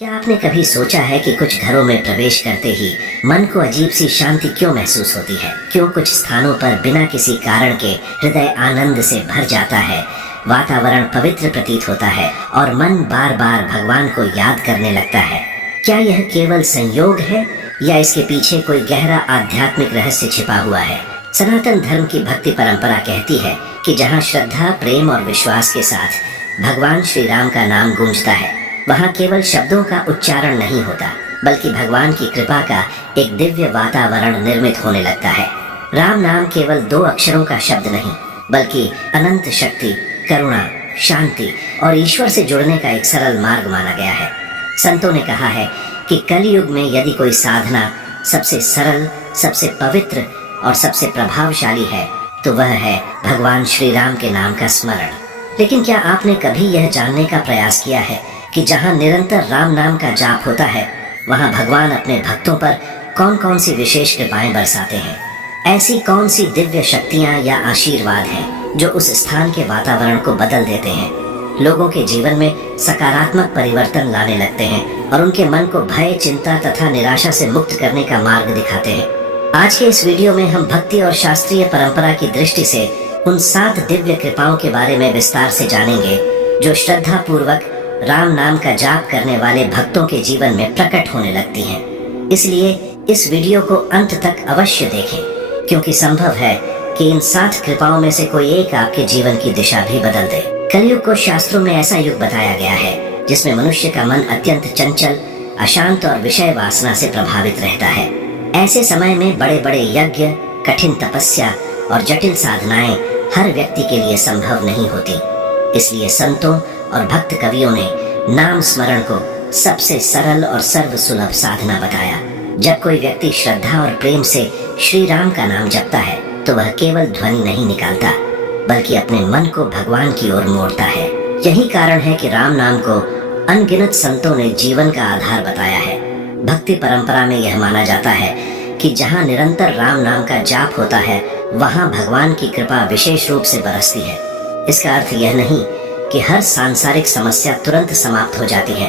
क्या आपने कभी सोचा है कि कुछ घरों में प्रवेश करते ही मन को अजीब सी शांति क्यों महसूस होती है? क्यों कुछ स्थानों पर बिना किसी कारण के हृदय आनंद से भर जाता है, वातावरण पवित्र प्रतीत होता है और मन बार बार भगवान को याद करने लगता है? क्या यह केवल संयोग है या इसके पीछे कोई गहरा आध्यात्मिक रहस्य छिपा हुआ है? सनातन धर्म की भक्ति परंपरा कहती है कि जहाँ श्रद्धा, प्रेम और विश्वास के साथ भगवान श्री राम का नाम गूंजता है, वहाँ केवल शब्दों का उच्चारण नहीं होता, बल्कि भगवान की कृपा का एक दिव्य वातावरण निर्मित होने लगता है। राम नाम केवल दो अक्षरों का शब्द नहीं, बल्कि अनंत शक्ति, करुणा, शांति और ईश्वर से जुड़ने का एक सरल मार्ग माना गया है। संतों ने कहा है कि कलयुग में यदि कोई साधना सबसे सरल, सबसे पवित्र और सबसे प्रभावशाली है, तो वह है भगवान श्री राम के नाम का स्मरण। लेकिन क्या आपने कभी यह जानने का प्रयास किया है कि जहाँ निरंतर राम नाम का जाप होता है, वहाँ भगवान अपने भक्तों पर कौन कौन सी विशेष कृपाएं बरसाते हैं? ऐसी कौन सी दिव्य शक्तियाँ या आशीर्वाद हैं जो उस स्थान के वातावरण को बदल देते हैं, लोगों के जीवन में सकारात्मक परिवर्तन लाने लगते हैं और उनके मन को भय, चिंता तथा निराशा से मुक्त करने का मार्ग दिखाते हैं? आज के इस वीडियो में हम भक्ति और शास्त्रीय परंपरा की दृष्टि से उन 7 दिव्य कृपाओं के बारे में विस्तार से जानेंगे जो श्रद्धा पूर्वक राम नाम का जाप करने वाले भक्तों के जीवन में प्रकट होने लगती हैं। इसलिए इस वीडियो को अंत तक अवश्य देखें, क्योंकि संभव है कि इन 7 कृपाओं में से कोई एक आपके जीवन की दिशा भी बदल दे। कलयुग को शास्त्रों में ऐसा युग बताया गया है जिसमें मनुष्य का मन अत्यंत चंचल, अशांत और विषय वासना से प्रभावित रहता है। ऐसे समय में बड़े बड़े यज्ञ, कठिन तपस्या और जटिल साधनाएं हर व्यक्ति के लिए संभव नहीं होती। इसलिए संतों और भक्त कवियों ने नाम स्मरण को सबसे सरल और सर्वसुलभ साधना बताया। जब कोई व्यक्ति श्रद्धा और प्रेम से श्री राम का नाम जपता है, तो वह केवल ध्वनि नहीं निकालता, बल्कि अपने मन को भगवान की ओर मोड़ता है। यही कारण है कि राम नाम को अनगिनत संतों ने जीवन का आधार बताया है। भक्ति परंपरा में यह माना जाता है कि जहाँ निरंतर राम नाम का जाप होता है, वहाँ भगवान की कृपा विशेष रूप से बरसती है। इसका अर्थ यह नहीं कि हर सांसारिक समस्या तुरंत समाप्त हो जाती है,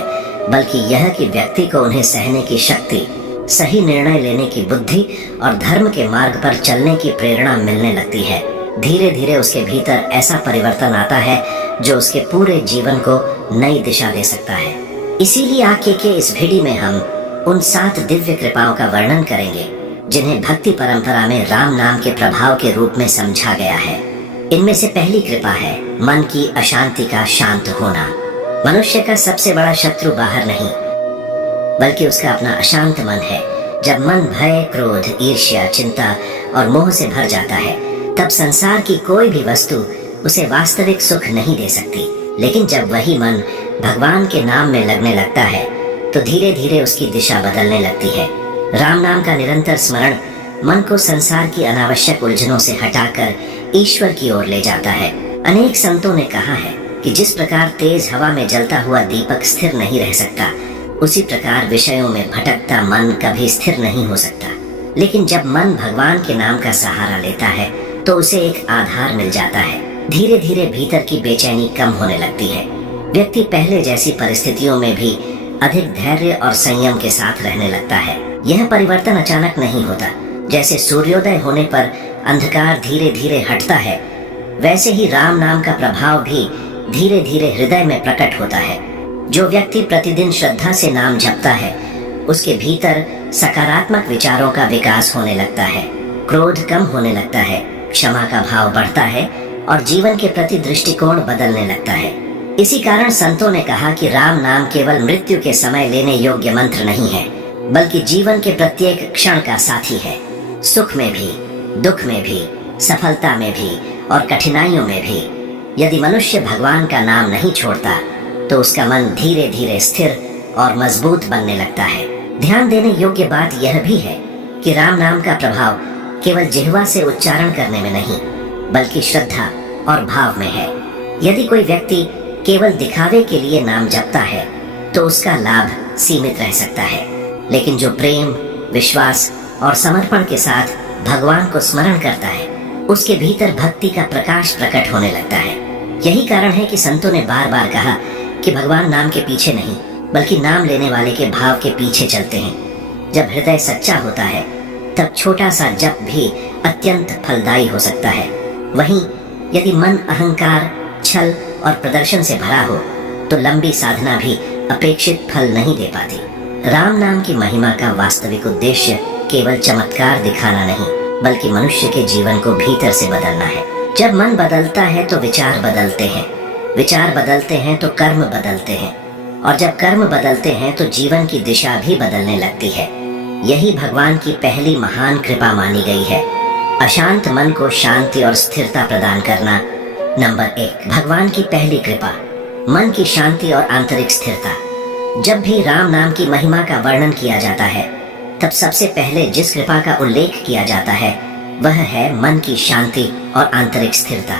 बल्कि यह कि व्यक्ति को उन्हें सहने की शक्ति, सही निर्णय लेने की बुद्धि और धर्म के मार्ग पर चलने की प्रेरणा मिलने लगती है। धीरे धीरे उसके भीतर ऐसा परिवर्तन आता है जो उसके पूरे जीवन को नई दिशा दे सकता है। इसीलिए आगे के इस वीडियो में हम उन 7 दिव्य कृपाओं का वर्णन करेंगे जिन्हें भक्ति परंपरा में राम नाम के प्रभाव के रूप में समझा गया है। इनमें से पहली कृपा है मन की अशांति का शांत होना। मनुष्य का सबसे बड़ा शत्रु बाहर नहीं, बल्कि उसका अपना अशांत मन है। जब मन भय, क्रोध, ईर्ष्या, चिंता और मोह से भर जाता है, तब संसार की कोई भी वस्तु उसे वास्तविक सुख नहीं दे सकती। लेकिन जब वही मन भगवान के नाम में लगने लगता है, तो धीरे धीरे उसकी दिशा बदलने लगती है। राम नाम का निरंतर स्मरण मन को संसार की अनावश्यक उलझनों से हटाकर ईश्वर की ओर ले जाता है। अनेक संतों ने कहा है कि जिस प्रकार तेज हवा में जलता हुआ दीपक स्थिर नहीं रह सकता, उसी प्रकार विषयों में भटकता मन कभी स्थिर नहीं हो सकता। लेकिन जब मन भगवान के नाम का सहारा लेता है, तो उसे एक आधार मिल जाता है। धीरे धीरे भीतर की बेचैनी कम होने लगती है। व्यक्ति पहले जैसी परिस्थितियों में भी अधिक धैर्य और संयम के साथ रहने लगता है। यह परिवर्तन अचानक नहीं होता। जैसे सूर्योदय होने पर अंधकार धीरे धीरे हटता है, वैसे ही राम नाम का प्रभाव भी धीरे धीरे हृदय में प्रकट होता है। जो व्यक्ति प्रतिदिन श्रद्धा से नाम जपता है, उसके भीतर सकारात्मक विचारों का विकास होने लगता है, क्रोध कम होने लगता है, क्षमा का भाव बढ़ता है और जीवन के प्रति दृष्टिकोण बदलने लगता है। इसी कारण संतों ने कहा कि राम नाम केवल मृत्यु के समय लेने योग्य मंत्र नहीं है, बल्कि जीवन के प्रत्येक क्षण का साथी है। सुख में भी, दुख में भी, सफलता में भी और कठिनाइयों में भी यदि मनुष्य भगवान का नाम नहीं छोड़ता, तो उसका मन धीरे धीरे स्थिर और मजबूत बनने लगता है। ध्यान देने योग्य बात यह भी है कि राम नाम का प्रभाव केवल जिह्वा से उच्चारण करने में नहीं, बल्कि श्रद्धा और भाव में है। यदि कोई व्यक्ति केवल दिखावे के लिए नाम जपता है, तो उसका लाभ सीमित रह सकता है। लेकिन जो प्रेम, विश्वास और समर्पण के साथ भगवान को स्मरण करता है, उसके भीतर भक्ति का प्रकाश प्रकट होने लगता है। यही कारण है कि संतों ने बार बार कहा कि भगवान नाम के पीछे नहीं, बल्कि नाम लेने वाले के भाव के पीछे चलते हैं। जब हृदय सच्चा होता है तब छोटा सा जप भी अत्यंत फलदायी हो सकता है। वहीं यदि मन अहंकार, छल और प्रदर्शन से भरा हो तो लंबी साधना भी अपेक्षित फल नहीं दे पाती। राम नाम की महिमा का वास्तविक उद्देश्य केवल चमत्कार दिखाना नहीं, बल्कि मनुष्य के जीवन को भीतर से बदलना है। जब मन बदलता है तो विचार बदलते हैं, विचार बदलते हैं तो कर्म बदलते हैं, और जब कर्म बदलते हैं तो जीवन की दिशा भी बदलने लगती है। यही भगवान की पहली महान कृपा मानी गई है, अशांत मन को शांति और स्थिरता प्रदान करना। नंबर 1, भगवान की पहली कृपा, मन की शांति और आंतरिक स्थिरता। जब भी राम नाम की महिमा का वर्णन किया जाता है तब सबसे पहले जिस कृपा का उल्लेख किया जाता है वह है मन की शांति और आंतरिक स्थिरता।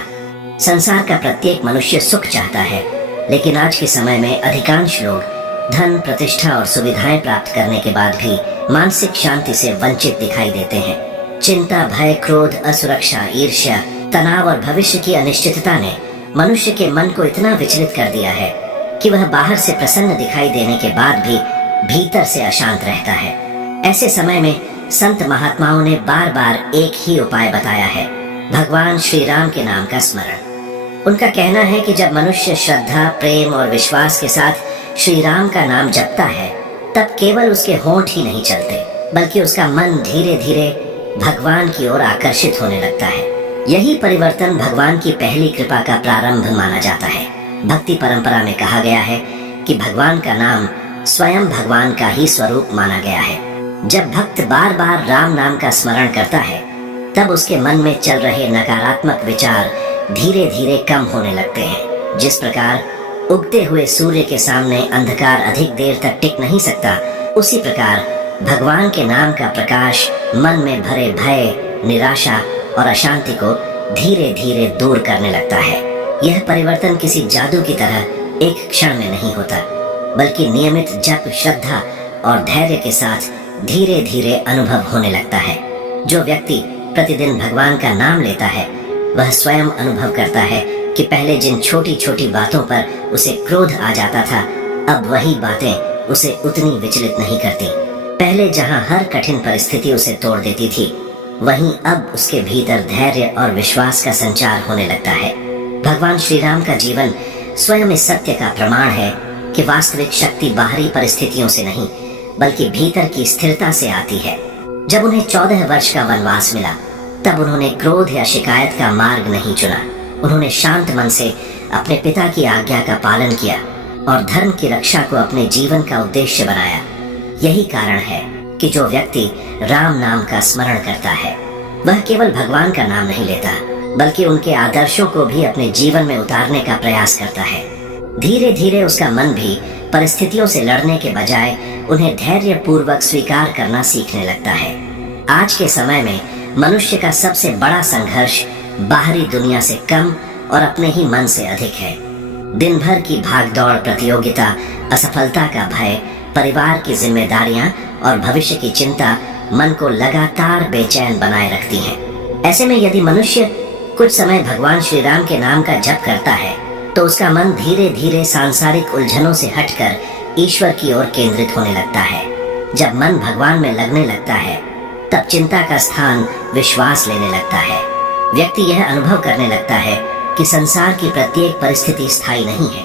संसार का प्रत्येक मनुष्य सुख चाहता है, लेकिन आज के समय में अधिकांश लोग धन, प्रतिष्ठा और सुविधाएं प्राप्त करने के बाद भी मानसिक शांति से वंचित दिखाई देते हैं। चिंता, भय, क्रोध, असुरक्षा, ईर्ष्या, तनाव और भविष्य की अनिश्चितता ने मनुष्य के मन को इतना विचलित कर दिया है कि वह बाहर से प्रसन्न दिखाई देने के बाद भी भीतर से अशांत रहता है। ऐसे समय में संत महात्माओं ने बार बार एक ही उपाय बताया है, भगवान श्री राम के नाम का स्मरण। उनका कहना है कि जब मनुष्य श्रद्धा, प्रेम और विश्वास के साथ श्री राम का नाम जपता है तब केवल उसके होंठ ही नहीं चलते, बल्कि उसका मन धीरे धीरे भगवान की ओर आकर्षित होने लगता है। यही परिवर्तन भगवान की पहली कृपा का प्रारंभ माना जाता है। भक्ति परंपरा में कहा गया है कि भगवान का नाम स्वयं भगवान का ही स्वरूप माना गया है। जब भक्त बार बार राम नाम का स्मरण करता है तब उसके मन में चल रहे नकारात्मक विचार धीरे धीरे कम होने लगते हैं। जिस प्रकार उगते हुए सूर्य के सामने अंधकार अधिक देर तक टिक नहीं सकता, उसी प्रकार भगवान के नाम का प्रकाश मन में भरे भय, निराशा और अशांति को धीरे धीरे दूर करने लगता है। यह परिवर्तन किसी जादू की तरह एक क्षण में नहीं होता, बल्कि नियमित जप, श्रद्धा और धैर्य के साथ धीरे धीरे अनुभव होने लगता है। जो व्यक्ति प्रतिदिन भगवान का नाम लेता है वह स्वयं अनुभव करता है कि पहले जिन छोटी छोटी बातों पर उसे क्रोध आ जाता था, अब वही बातें उसे उतनी विचलित नहीं करती। पहले जहां हर कठिन परिस्थिति उसे तोड़ देती थी, वहीं अब उसके भीतर धैर्य और विश्वास का संचार होने लगता है। भगवान श्री राम का जीवन स्वयं इस सत्य का प्रमाण है कि वास्तविक शक्ति बाहरी परिस्थितियों से नहीं, बल्कि भीतर की स्थिरता से आती है। जब उन्हें 14 वर्ष का वनवास मिला तब उन्होंने क्रोध या शिकायत का मार्ग नहीं चुना। उन्होंने शांत मन से अपने पिता की आज्ञा का पालन किया और धर्म की रक्षा को अपने जीवन का उद्देश्य बनाया। यही कारण है कि जो व्यक्ति राम नाम का स्मरण करता है वह केवल भगवान का नाम नहीं लेता, बल्कि उनके आदर्शों को भी अपने जीवन में उतारने का प्रयास करता है। धीरे धीरे उसका मन भी परिस्थितियों से लड़ने के बजाय उन्हें धैर्य पूर्वक स्वीकार करना सीखने लगता है। आज के समय में मनुष्य का सबसे बड़ा संघर्ष बाहरी दुनिया से कम और अपने ही मन से अधिक है। दिन भर की भागदौड़, प्रतियोगिता, असफलता का भय, परिवार की जिम्मेदारियां और भविष्य की चिंता मन को लगातार बेचैन बनाए रखती हैं। ऐसे में यदि मनुष्य कुछ समय भगवान श्री राम के नाम का जप करता है तो उसका मन धीरे धीरे सांसारिक उलझनों से हटकर ईश्वर की ओर केंद्रित होने लगता है। जब मन भगवान में लगने लगता है तब चिंता का स्थान विश्वास लेने लगता है। व्यक्ति यह अनुभव करने लगता है कि संसार की प्रत्येक परिस्थिति स्थायी नहीं है,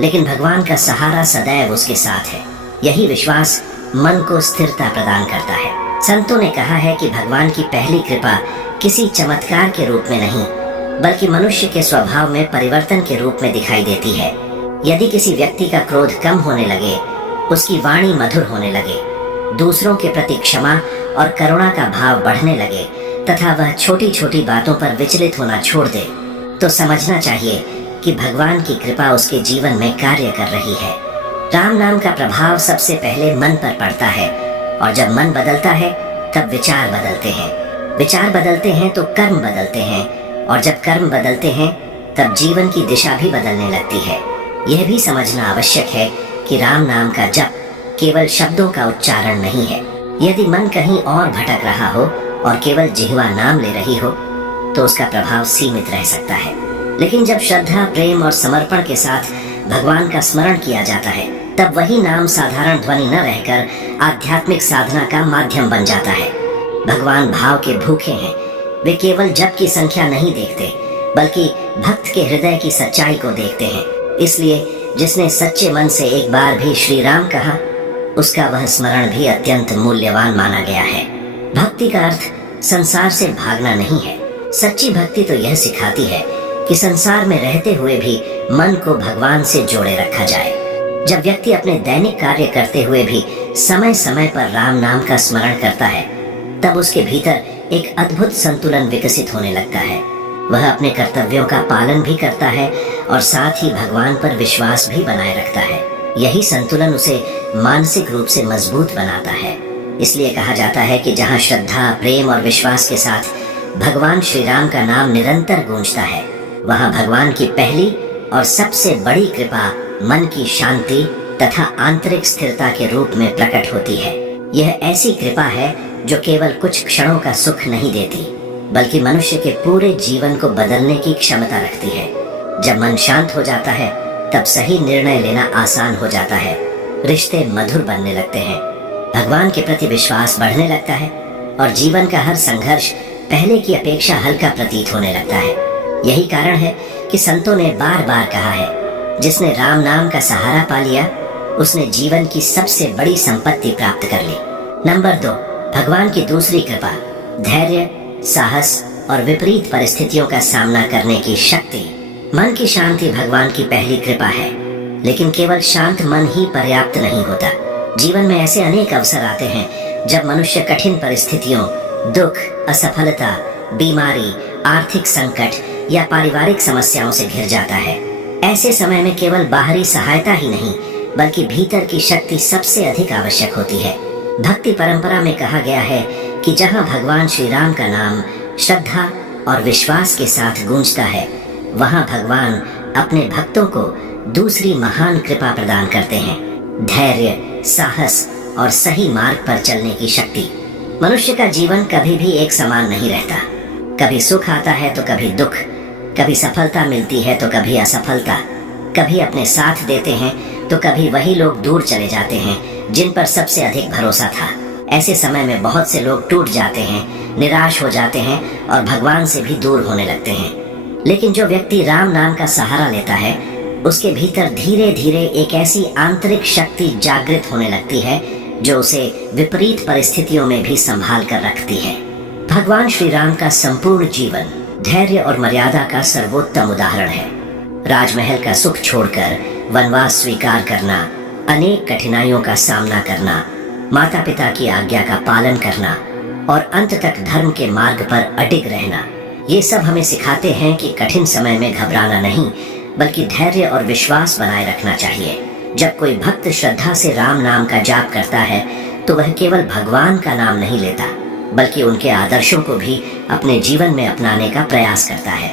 लेकिन भगवान का सहारा सदैव उसके साथ है। यही विश्वास मन को स्थिरता प्रदान करता है। संतों ने कहा है कि भगवान की पहली कृपा किसी चमत्कार के रूप में नहीं, बल्कि मनुष्य के स्वभाव में परिवर्तन के रूप में दिखाई देती है। यदि किसी व्यक्ति का क्रोध कम होने लगे, उसकी वाणी मधुर होने लगे, दूसरों के प्रति क्षमा और करुणा का भाव बढ़ने लगे तथा वह छोटी छोटी बातों पर विचलित होना छोड़ दे, तो समझना चाहिए कि भगवान की कृपा उसके जीवन में कार्य कर रही है। राम नाम का प्रभाव सबसे पहले मन पर पड़ता है, और जब मन बदलता है तब विचार बदलते हैं, विचार बदलते हैं तो कर्म बदलते हैं, और जब कर्म बदलते हैं तब जीवन की दिशा भी बदलने लगती है। यह भी समझना आवश्यक है कि राम नाम का जप केवल शब्दों का उच्चारण नहीं है। यदि मन कहीं और भटक रहा हो और केवल जिह्वा नाम ले रही हो तो उसका प्रभाव सीमित रह सकता है। लेकिन जब श्रद्धा, प्रेम और समर्पण के साथ भगवान का स्मरण किया जाता है तब वही नाम साधारण ध्वनि न रहकर आध्यात्मिक साधना का माध्यम बन जाता है। भगवान भाव के भूखे हैं। वे केवल जप की संख्या नहीं देखते, बल्कि भक्त के हृदय की सच्चाई को देखते हैं। इसलिए जिसने सच्चे मन से एक बार भी श्री राम कहा, उसका वह स्मरण भी अत्यंत मूल्यवान माना गया है। भक्ति का अर्थ संसार से भागना नहीं है। सच्ची भक्ति तो यह सिखाती है कि संसार में रहते हुए भी मन को भगवान से जोड़े रखा जाए। जब व्यक्ति अपने दैनिक कार्य करते हुए भी समय समय पर राम नाम का स्मरण करता है, तब उसके भीतर एक अद्भुत संतुलन विकसित होने लगता है। वह अपने कर्तव्यों का पालन भी करता है और साथ ही भगवान पर विश्वास भी बनाए रखता है। यही संतुलन उसे मानसिक रूप से मजबूत बनाता है। इसलिए कहा जाता है कि जहाँ श्रद्धा, प्रेम और विश्वास के साथ भगवान श्री राम का नाम निरंतर गूंजता है, वहाँ भगवान की पहली और सबसे बड़ी कृपा मन की शांति तथा आंतरिक स्थिरता के रूप में प्रकट होती है। यह ऐसी कृपा है जो केवल कुछ क्षणों का सुख नहीं देती, बल्कि मनुष्य के पूरे जीवन को बदलने की क्षमता रखती है। जब मन शांत हो जाता है, तब सही निर्णय लेना आसान हो जाता है, रिश्ते मधुर बनने लगते हैं, भगवान के प्रति विश्वास बढ़ने लगता है और जीवन का हर संघर्ष पहले की अपेक्षा हल्का प्रतीत होने लगता है। यही कारण है कि संतों ने बार बार कहा है, जिसने राम नाम का सहारा पा लिया, उसने जीवन की सबसे बड़ी संपत्ति प्राप्त कर ली। नंबर 2, भगवान की दूसरी कृपा, धैर्य, साहस और विपरीत परिस्थितियों का सामना करने की शक्ति। मन की शांति भगवान की पहली कृपा है, लेकिन केवल शांत मन ही पर्याप्त नहीं होता। जीवन में ऐसे अनेक अवसर आते हैं जब मनुष्य कठिन परिस्थितियों, दुख, असफलता, बीमारी, आर्थिक संकट या पारिवारिक समस्याओं से घिर जाता है। ऐसे समय में केवल बाहरी सहायता ही नहीं, बल्कि भीतर की शक्ति सबसे अधिक आवश्यक होती है। भक्ति परंपरा में कहा गया है कि जहाँ भगवान श्री राम का नाम श्रद्धा और विश्वास के साथ गूंजता है, वहाँ भगवान अपने भक्तों को दूसरी महान कृपा प्रदान करते हैं, धैर्य, साहस और सही मार्ग पर चलने की शक्ति। मनुष्य का जीवन कभी भी एक समान नहीं रहता। कभी सुख आता है तो कभी दुख, कभी सफलता मिलती है तो कभी असफलता, कभी अपने साथ देते हैं तो कभी वही लोग दूर चले जाते हैं जिन पर सबसे अधिक भरोसा था। ऐसे समय में बहुत से लोग टूट जाते हैं, निराश हो जाते हैं और भगवान से भी दूर होने लगते हैं। लेकिन जो व्यक्ति राम नाम का सहारा लेता है, उसके भीतर धीरे धीरे एक ऐसी आंतरिक शक्ति जागृत होने लगती है जो उसे विपरीत परिस्थितियों में भी संभाल कर रखती है। भगवान श्री राम का संपूर्ण जीवन धैर्य और मर्यादा का सर्वोत्तम उदाहरण है। राजमहल का सुख छोड़कर वनवास स्वीकार करना, अनेक कठिनाइयों का सामना करना, माता पिता की आज्ञा का पालन करना और अंत तक धर्म के मार्ग पर अडिग रहना, ये सब हमें सिखाते हैं कि कठिन समय में घबराना नहीं, बल्कि धैर्य और विश्वास बनाए रखना चाहिए। जब कोई भक्त श्रद्धा से राम नाम का जाप करता है, तो वह केवल भगवान का नाम नहीं लेता, बल्कि उनके आदर्शों को भी अपने जीवन में अपनाने का प्रयास करता है।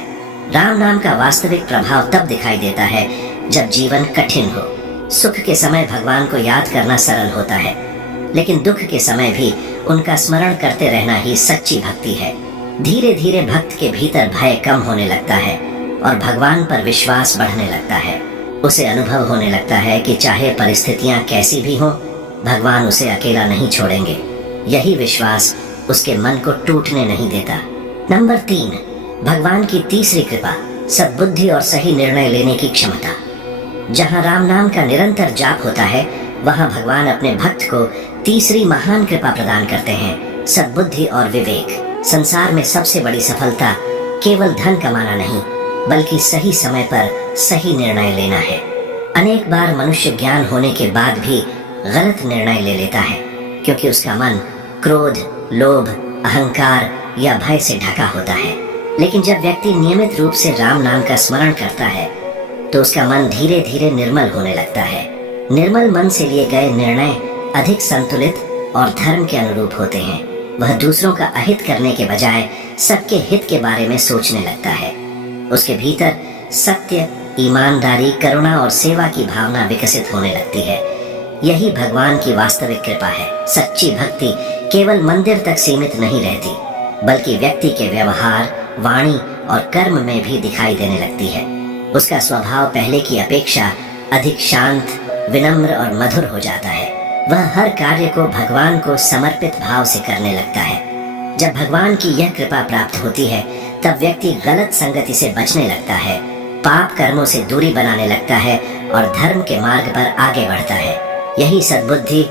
राम नाम का वास्तविक प्रभाव तब दिखाई देता है जब जीवन कठिन हो। सुख के समय भगवान को याद करना सरल होता है, लेकिन दुख के समय भी उनका स्मरण करते रहना ही सच्ची भक्ति है। धीरे धीरे भक्त के भीतर भय कम होने लगता है और भगवान पर विश्वास बढ़ने लगता है। उसे अनुभव होने लगता है कि चाहे परिस्थितियां कैसी भी हों, भगवान उसे अकेला नहीं छोड़ेंगे। यही विश्वास उसके मन को टूटने नहीं देता। नंबर 3, भगवान की तीसरी कृपा, सद्बुद्धि और सही निर्णय लेने की क्षमता। जहाँ राम नाम का निरंतर जाप होता है, वहाँ भगवान अपने भक्त को तीसरी महान कृपा प्रदान करते हैं, सद्बुद्धि और विवेक। संसार में सबसे बड़ी सफलता केवल धन कमाना नहीं, बल्कि सही समय पर सही निर्णय लेना है। अनेक बार मनुष्य ज्ञान होने के बाद भी गलत निर्णय ले लेता है, क्योंकि उसका मन क्रोध, लोभ, अहंकार या भय से ढका होता है। लेकिन जब व्यक्ति नियमित रूप से राम नाम का स्मरण करता है, तो उसका मन धीरे धीरे निर्मल होने लगता है। निर्मल मन से लिए गए निर्णय अधिक संतुलित और धर्म के अनुरूप होते हैं। वह दूसरों का अहित करने के बजाय सबके हित के बारे में सोचने लगता है। उसके भीतर सत्य, ईमानदारी, करुणा और सेवा की भावना विकसित होने लगती है। यही भगवान की वास्तविक कृपा है। सच्ची भक्ति केवल मंदिर तक सीमित नहीं रहती, बल्कि व्यक्ति के व्यवहार, वाणी और कर्म में भी दिखाई देने लगती है। उसका स्वभाव पहले की अपेक्षा अधिक शांत, विनम्र और मधुर हो जाता है। वह हर कार्य को भगवान को समर्पित भाव से करने लगता है। जब भगवान की यह कृपा प्राप्त होती है तब व्यक्ति गलत संगति से बचने लगता है, पाप कर्मों से दूरी बनाने लगता है और धर्म के मार्ग पर आगे बढ़ता है। यही सद्बुद्धि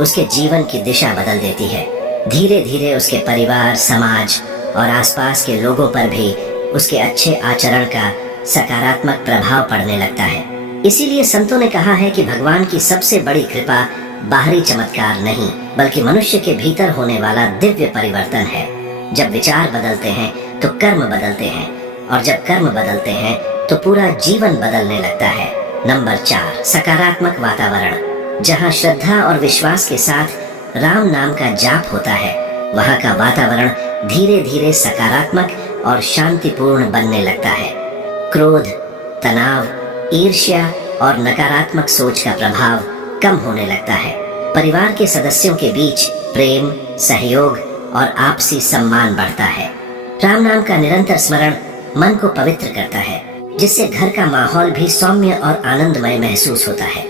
उसके जीवन की दिशा बदल देती है। धीरे धीरे उसके परिवार, समाज और आसपास के लोगों पर भी उसके अच्छे आचरण का सकारात्मक प्रभाव पड़ने लगता है। इसीलिए संतों ने कहा है कि भगवान की सबसे बड़ी कृपा बाहरी चमत्कार नहीं बल्कि मनुष्य के भीतर होने वाला दिव्य परिवर्तन है। जब विचार बदलते हैं तो कर्म बदलते हैं और जब कर्म बदलते हैं तो पूरा जीवन बदलने लगता है। नंबर 4, सकारात्मक वातावरण। जहाँ श्रद्धा और विश्वास के साथ राम नाम का जाप होता है, वहाँ का वातावरण धीरे धीरे सकारात्मक और शांतिपूर्ण बनने लगता है। क्रोध, तनाव, ईर्ष्या और नकारात्मक सोच का प्रभाव कम होने लगता है। परिवार के सदस्यों के बीच प्रेम, सहयोग और आपसी सम्मान बढ़ता है। राम नाम का निरंतर स्मरण मन को पवित्र करता है, जिससे घर का माहौल भी सौम्य और आनंदमय महसूस होता है।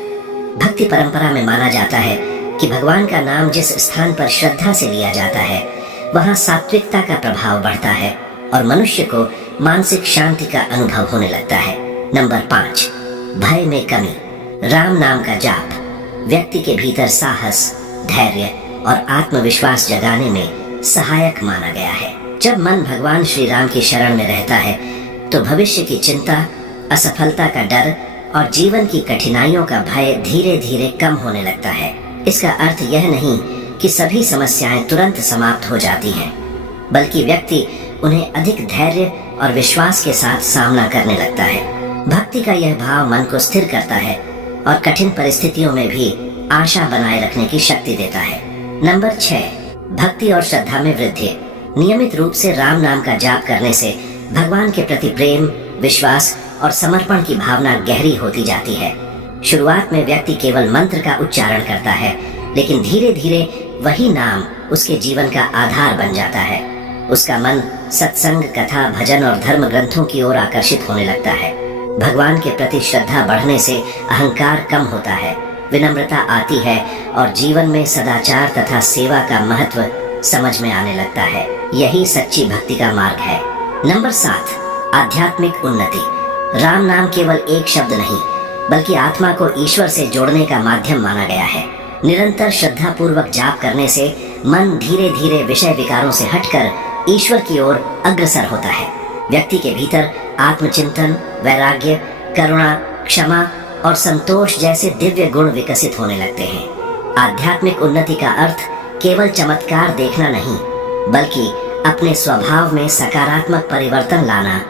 भक्ति परंपरा में माना जाता है कि भगवान का नाम जिस स्थान पर श्रद्धा से लिया जाता है, वहाँ सात्विकता का प्रभाव बढ़ता है और मनुष्य को मानसिक शांति का अनुभव होने लगता है। नंबर 5, भय में कमी। राम नाम का जाप व्यक्ति के भीतर साहस, धैर्य और आत्मविश्वास जगाने में सहायक माना गया है। जब मन भगवान श्री राम की शरण में रहता है तो भविष्य की चिंता, असफलता का डर और जीवन की कठिनाइयों का भय धीरे धीरे कम होने लगता है। इसका अर्थ यह नहीं कि सभी समस्याएं तुरंत समाप्त हो जाती हैं, बल्कि व्यक्ति उन्हें अधिक धैर्य और विश्वास के साथ सामना करने लगता है। भक्ति का यह भाव मन को स्थिर करता है और कठिन परिस्थितियों में भी आशा बनाए रखने की शक्ति देता है। नंबर 6, भक्ति और श्रद्धा में वृद्धि। नियमित रूप से राम नाम का जाप करने से भगवान के प्रति प्रेम, विश्वास और समर्पण की भावना गहरी होती जाती है। शुरुआत में व्यक्ति केवल मंत्र का उच्चारण करता है, लेकिन धीरे धीरे वही नाम उसके जीवन का आधार बन जाता है। उसका मन सत्संग, कथा, भजन और धर्म ग्रंथों की ओर आकर्षित होने लगता है। भगवान के प्रति श्रद्धा बढ़ने से अहंकार कम होता है, विनम्रता आती है और जीवन में सदाचार तथा सेवा का महत्व समझ में आने लगता है। यही सच्ची भक्ति का मार्ग है। नंबर 7, आध्यात्मिक उन्नति। राम नाम केवल एक शब्द नहीं बल्कि आत्मा को ईश्वर से जोड़ने का माध्यम माना गया है। निरंतर श्रद्धा पूर्वक जाप करने से मन धीरे धीरे विषय विकारों से हटकर ईश्वर की ओर अग्रसर होता है। व्यक्ति के भीतर आत्मचिंतन, वैराग्य, करुणा, क्षमा और संतोष जैसे दिव्य गुण विकसित होने लगते हैं। आध्यात्मिक उन्नति का अर्थ केवल चमत्कार देखना नहीं बल्कि अपने स्वभाव में सकारात्मक परिवर्तन लाना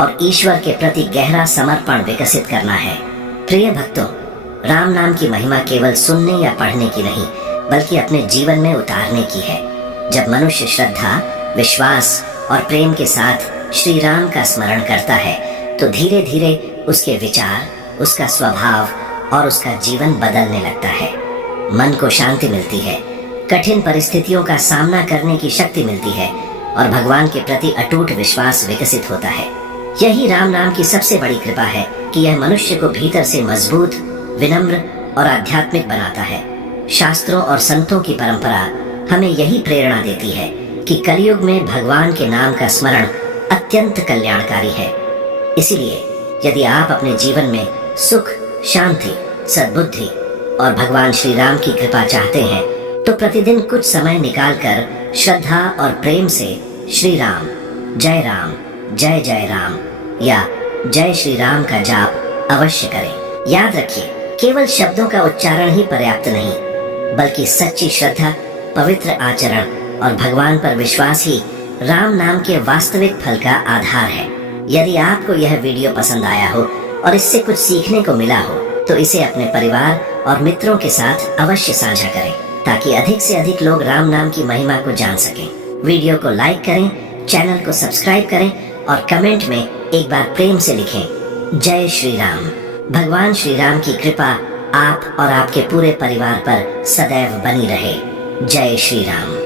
और ईश्वर के प्रति गहरा समर्पण विकसित करना है। प्रिय भक्तों, राम नाम की महिमा केवल सुनने या पढ़ने की नहीं बल्कि अपने जीवन में उतारने की है। जब मनुष्य श्रद्धा, विश्वास और प्रेम के साथ श्री राम का स्मरण करता है तो धीरे धीरे उसके विचार, उसका स्वभाव और उसका जीवन बदलने लगता है। मन को शांति मिलती है, कठिन परिस्थितियों का सामना करने की शक्ति मिलती है और भगवान के प्रति अटूट विश्वास विकसित होता है। यही राम नाम की सबसे बड़ी कृपा है कि यह मनुष्य को भीतर से मजबूत, विनम्र और आध्यात्मिक बनाता है। शास्त्रों और संतों की परंपरा हमें यही प्रेरणा देती है कि कलयुग में भगवान के नाम का स्मरण अत्यंत कल्याणकारी है। इसीलिए यदि आप अपने जीवन में सुख, शांति, सद्बुद्धि और भगवान श्री राम की कृपा चाहते हैं तो प्रतिदिन कुछ समय निकालकर श्रद्धा और प्रेम से श्री राम, जय जय राम या जय श्री राम का जाप अवश्य करें। याद रखिए, केवल शब्दों का उच्चारण ही पर्याप्त नहीं बल्कि सच्ची श्रद्धा, पवित्र आचरण और भगवान पर विश्वास ही राम नाम के वास्तविक फल का आधार है। यदि आपको यह वीडियो पसंद आया हो और इससे कुछ सीखने को मिला हो तो इसे अपने परिवार और मित्रों के साथ अवश्य साझा करें ताकि अधिक से अधिक लोग राम नाम की महिमा को जान सकें। वीडियो को लाइक करें, चैनल को सब्सक्राइब करें और कमेंट में एक बार प्रेम से लिखें जय श्री राम। भगवान श्री राम की कृपा आप और आपके पूरे परिवार पर सदैव बनी रहे। जय श्री राम।